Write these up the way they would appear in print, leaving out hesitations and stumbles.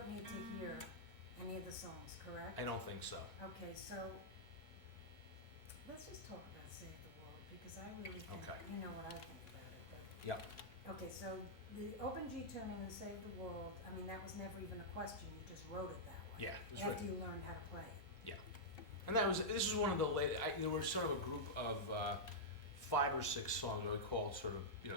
don't need to hear any of the songs, correct? I don't think so. Okay, so let's just talk about Save the World, because I really think, Okay. you know what I think about it, but. Yep. Okay, so the open G tuning and Save the World, I mean, that was never even a question, you just wrote it that way. Yeah, that's After right. you learned how to play it. And this was one of the late, there was sort of a group of 5 or 6 songs that I called sort of, the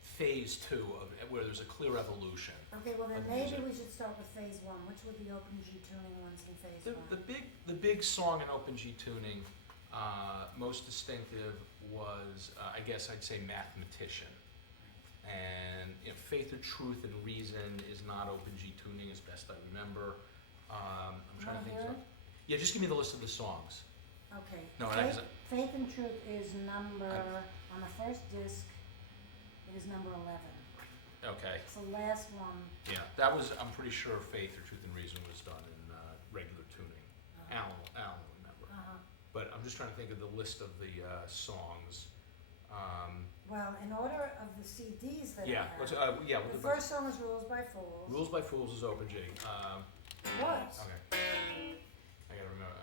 phase 2 of where there's a clear evolution. Okay, well then Of maybe music. we should start with phase 1, which were the open G tuning ones in phase 1? The big song in open G tuning, most distinctive was, I guess I'd say Mathematician. And Faith or Truth and Reason is not open G tuning as best I remember. I'm trying to think. Wanna hear it? Yeah, just give me the list of the songs. Okay. No, Faith and Truth is number, on the first disc, it is number 11. Okay. It's the last one. Yeah, that was, I'm pretty sure Faith or Truth and Reason was done in regular tuning. Uh-huh. Alan will remember. Uh-huh. But I'm just trying to think of the list of the songs. Well, in order of the CDs that Yeah, I let's, have, yeah. the first song is Rules by Fools. Rules by Fools is open G. Was. Okay. I gotta remember.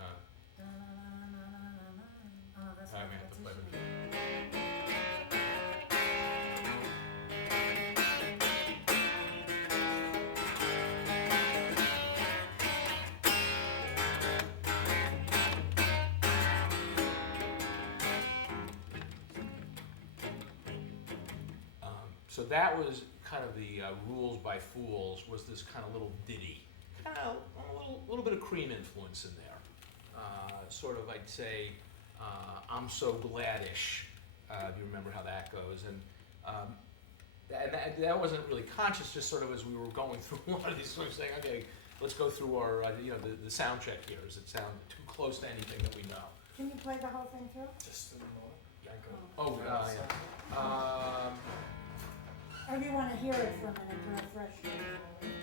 Oh, that's I may have to play with Mathematician. So that was kind of the Rules by Fools was this kind of little ditty, kind of a little bit of Cream influence in there. Sort of, I'd say, I'm so gladish. If you remember how that goes, and that wasn't really conscious. Just sort of as we were going through a lot of these songs, saying, okay, let's go through our the sound check here. Does it sound too close to anything that we know? Can you play the whole thing through? Just in the moment. Oh, yeah. Or do you want to hear it for a minute to refresh your memory?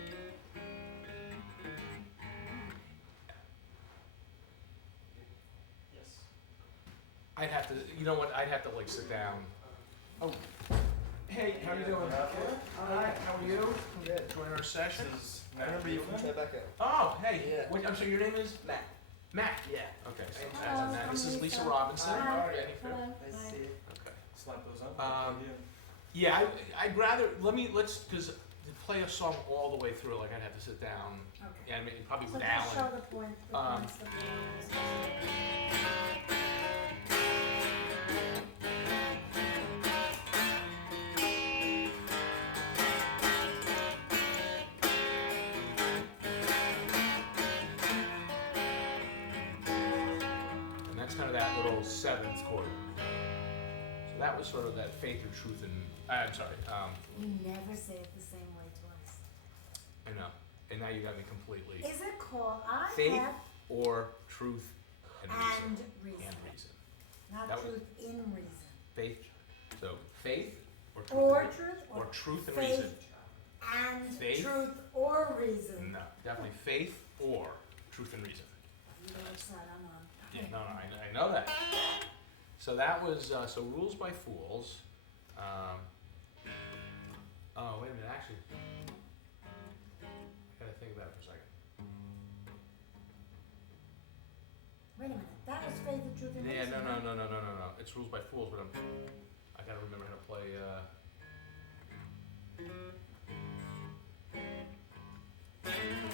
Yes. I'd have to, I'd have to like sit down. Oh, hey, how you doing? All right, how are you? Good. Joining our session. I remember you from Tribeca. Oh, hey. Yeah. I'm sorry, your name is? Matt. Matt, yeah. Okay. So Hello, Matt. This I'm is Lisa. Lisa Robinson. Hi. How are you? Hello. Nice to see you. Okay. Slap those up. Yeah, I'd rather, because to play a song all the way through, like I'd have to sit down, Okay. I mean, probably So with just show Alan. the points that we And that's kind of that little 7th chord. So that was sort of that Faith or Truth and, I'm sorry, You never say it the same way twice. I know. And now you got me completely. Is it called, I Faith have, or Truth and Reason. and reason, And Reason. not That was- truth in reason. Faith, so Faith or Truth Or and Reason. truth, Or Truth and faith Reason. and Faith? truth or reason. No, definitely Faith or Truth and Reason. You know which side I'm on. Yeah, no, I know that. So that was, so Rules by Fools. Oh, wait a minute, actually. I gotta think about it for a second. Wait a minute, that was faith, the truth, and Yeah, reason. no. It's Rules by Fools, but I gotta remember how to play,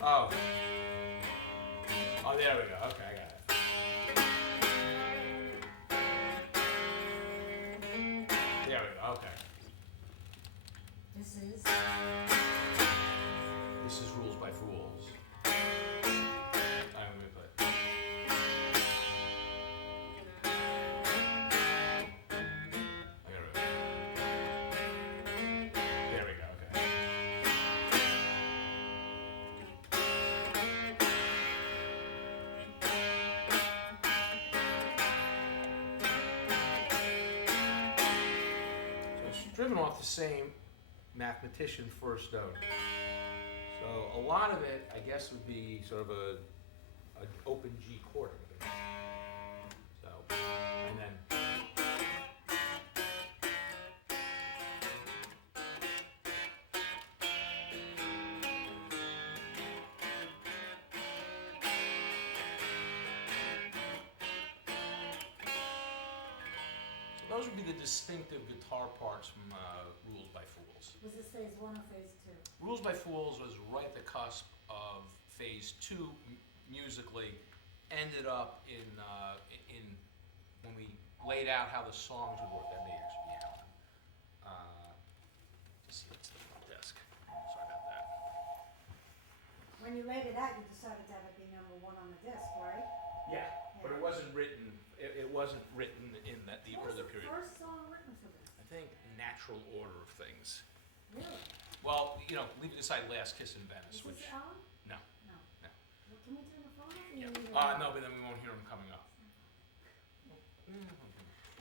Oh. Oh, there we go. Okay, I got it. There we go. Okay. This is, This is Rules by Fools. I'm gonna put. I got it. There we go. Okay. So it's driven off the same Mathematician first note. So a lot of it, I guess, would be sort of an open G chord. So, and then. those would be the distinctive guitar parts from Rules by Fools. Was this phase one or phase two? Rules by Fools was right at the cusp of phase two musically. Ended up in when we laid out how the songs would work. That may actually be Alan. Just that's the front desk. Sorry about that. When you laid it out, you decided to have it be number one on the disc, right? Yeah, but it wasn't written. It wasn't written in the What was early the period. first song written for this? I think natural order of things. Really? Well, leave it aside Last Kiss in Venice, Is which this Alan? no. No. No. Well, can we turn the phone off? or Yeah. you need it? No, but then we won't hear him coming up.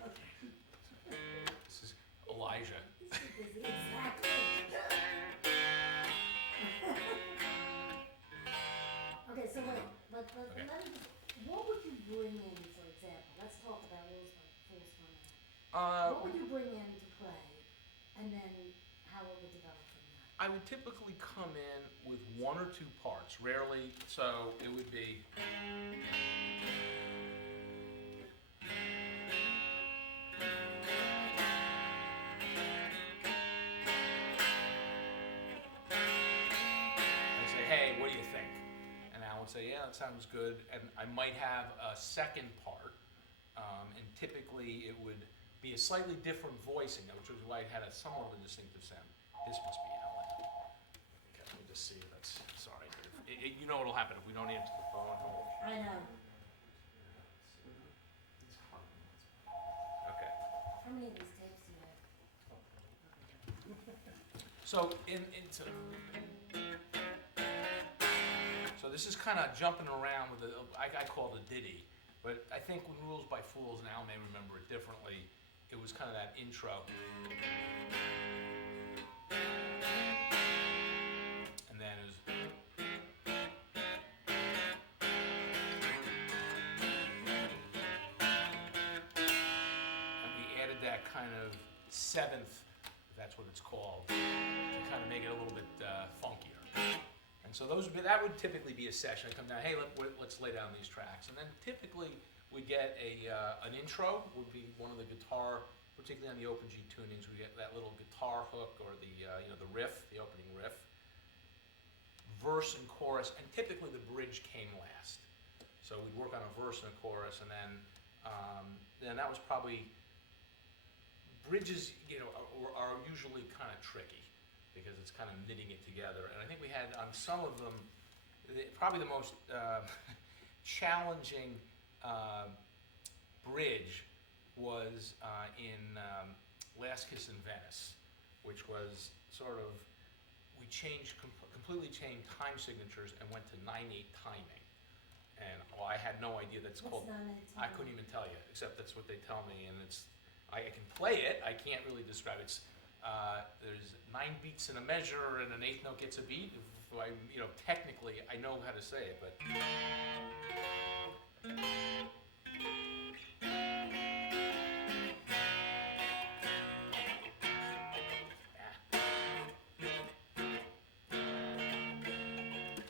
Okay. This is Elijah. He's too busy. Exactly. Okay, so wait, Okay. let me, what would you bring in, for example? Let's talk about Rules by Fools for a minute. What would you bring in to play, and then how it would develop from that? I would typically come in with one or two parts, rarely, so it would be. I'd say, hey, what do you think? And Al would say, yeah, that sounds good. And I might have a second part, and typically it would be a slightly different voicing, which was why it had a somewhat of a distinctive sound. This must be Alan. Okay, let me just see. That's sorry. You know what'll happen if we don't answer the phone. I know. Okay. How many of these tapes do you have? So so this is kind of jumping around with I call it a ditty, but I think when Rules by Fools, and Al may remember it differently, it was kind of that intro. And then it was. And we added that kind of seventh, if that's what it's called, to kind of make it a little bit funkier. And so that would typically be a session. I'd come down, hey, let's lay down these tracks. And then typically we get an intro, would be one of the guitar, particularly on the open G tunings, we get that little guitar hook or the riff, the opening riff, verse and chorus, and typically the bridge came last. So we'd work on a verse and a chorus, and then that was probably, bridges, are usually kind of tricky because it's kind of knitting it together. And I think we had on some of them, probably the most challenging bridge was in Last Kiss in Venice, which was sort of, we completely changed time signatures and went to 9/8 timing. And I had no idea that's What's called. 9/8 I couldn't even tell you, except that's what they tell me, and I can play it. I can't really describe it. There's 9 beats in a measure, and an 8th note gets a beat. Technically, I know how to say it, but. Let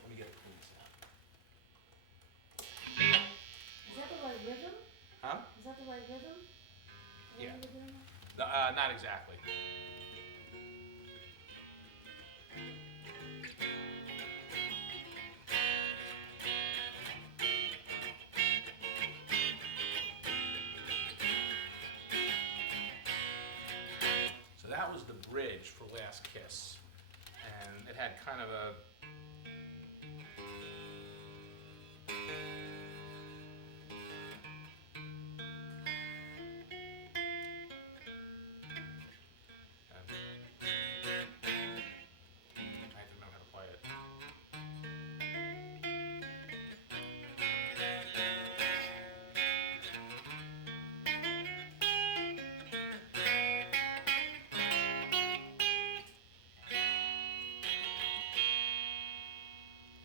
me get a clean sound. Is that the right rhythm? Huh? Is that the right rhythm? The way Yeah. you were doing that? Not exactly. So that was the bridge for Last Kiss, and it had kind of a. I have to remember how to play it.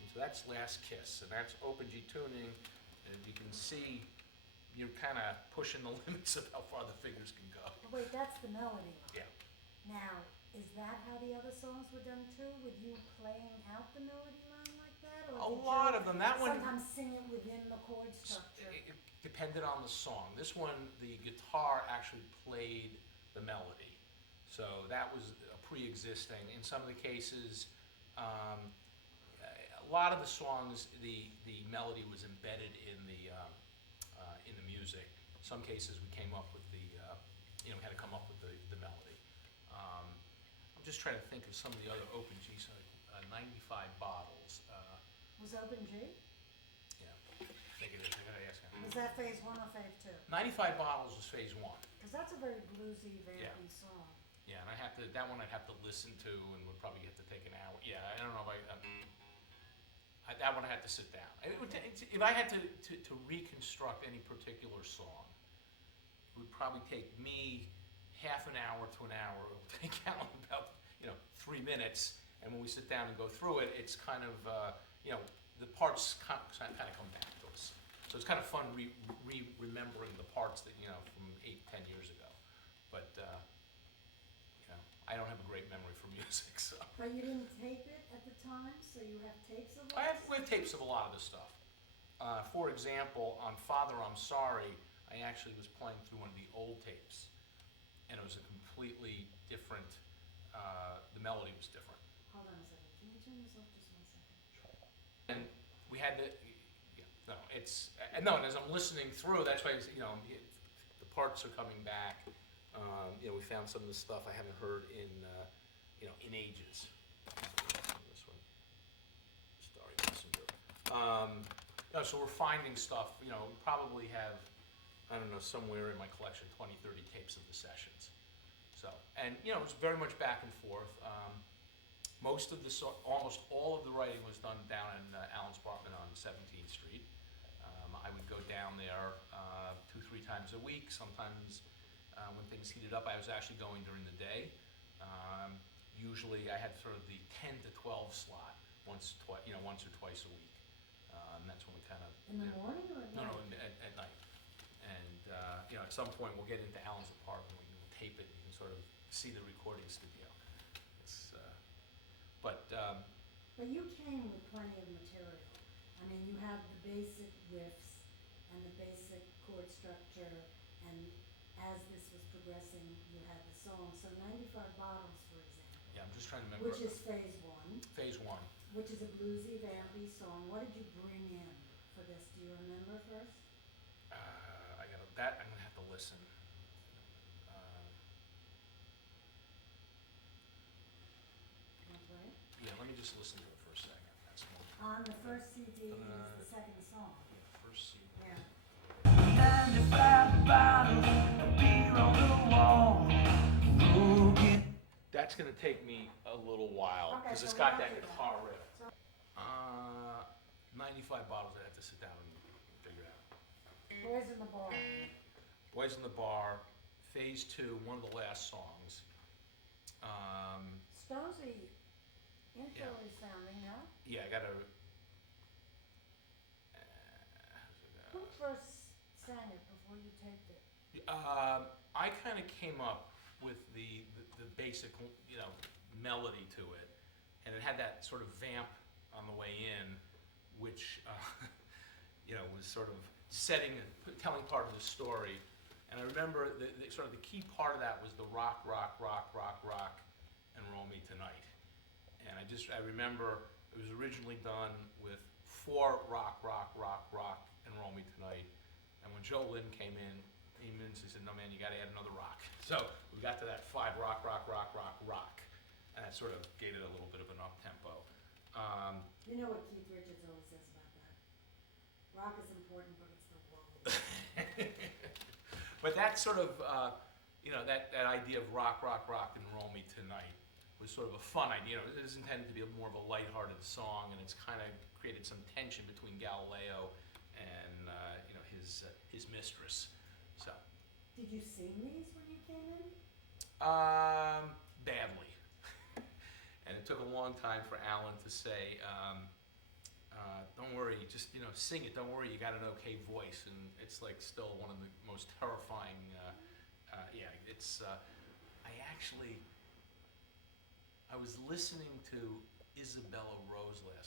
And so that's Last Kiss, and that's open G tuning, and you can see you're kind of pushing the limits of how far the fingers can go. Oh, wait, that's the melody line. Yeah. Now, is that how the other songs were done too? With you playing out the melody line like that, or A did lot you of them. That one sometimes sing it within the chord structure? it depended on the song. This one, the guitar actually played the melody, so that was pre-existing. In some of the cases, a lot of the songs, the melody was embedded in the music. Some cases we came up with we had to come up with the melody. I'm just trying to think of some of the other Open G, so 95 bottles. Was Open G? Yeah, think it is. I gotta ask him. Was that phase one or phase two? 95 bottles was phase one. Because that's a very bluesy, vampy Yeah. song. Yeah, and that one I'd have to listen to and would probably have to take an hour. Yeah, I don't know if that one I had to sit down. If I had to reconstruct any particular song, it would probably take me half an hour to an hour. It would take Alan about 3 minutes, and when we sit down and go through it, it's kind of the parts kind of come back to us. So it's kind of fun remembering the parts that from 8-10 years ago. But I don't have a great memory for music, so. But you didn't tape it at the time, so you have tapes of it? We have tapes of a lot of this stuff. For example, on Father, I'm Sorry, I actually was playing through one of the old tapes, and it was a completely different, the melody was different. Hold on a second, can you turn this off just 1 second? And we had to, and as I'm listening through, that's why, the parts are coming back. We found some of the stuff I haven't heard in ages. This one, Starry Messenger. So we're finding stuff, we probably have, I don't know, somewhere in my collection, 20, 30 tapes of the sessions. So, and it's very much back and forth. Almost all of the writing was done down in Alan's apartment on 17th Street. I would go down there 2-3 times a week. Sometimes when things heated up, I was actually going during the day. Usually I had sort of the 10 to 12 slot once or twice a week. That's when we kind of... In the morning or at night? No, at night. And at some point we'll get into Alan's apartment, we'll tape it, and you can sort of see the recording studio. But you came with plenty of material. I mean, you have the basic riffs and the basic chord structure, and as this was progressing, you had the song. So 95 Bottles, for example. yeah, I'm just trying to remember. Which is phase one. Phase one. Which is a bluesy, vampy song. What did you bring in for this? Do you remember first? I'm gonna have to listen. Can I play it? Yeah, let me just listen to it for a second. That's more. On the first CD is the second song. Yeah, first scene. Yeah. 95 bottles of beer on the wall. Broken. That's gonna take me a little while, Okay, because it's so got we'll that do that. guitar riff. So- 95 bottles, I'd have to sit down and figure out. Boys in the Bar. Boys in the Bar, phase two, one of the last songs. Stonesy, intro is sounding, no? Yeah, I gotta. Who first sang it before you taped it? I kind of came up with the basic, melody to it, and it had that sort of vamp on the way in, which, was sort of telling part of the story. And I remember the sort of the key part of that was the rock, rock, rock, rock, rock, and Roll Me Tonight. And I remember it was originally done with 4 rock, rock, rock, rock, and Roll Me Tonight. And when Joe Lynn came in, he said, no man, you gotta add another rock. So we got to that 5 rock, rock, rock, rock, rock. And that sort of gave it a little bit of an up-tempo. You know what Keith Richards always says about that? Rock is important, but it's the world. But that sort of, that idea of rock, rock, rock, and Roll Me Tonight was sort of a fun idea. It is intended to be more of a lighthearted song, and it's kind of created some tension between Galileo and his mistress. So. Did you sing these when you came in? Badly. And it took a long time for Alan to say, don't worry, just, sing it, don't worry, you got an okay voice. And it's like still one of the most terrifying, I was listening to Isabella Rose last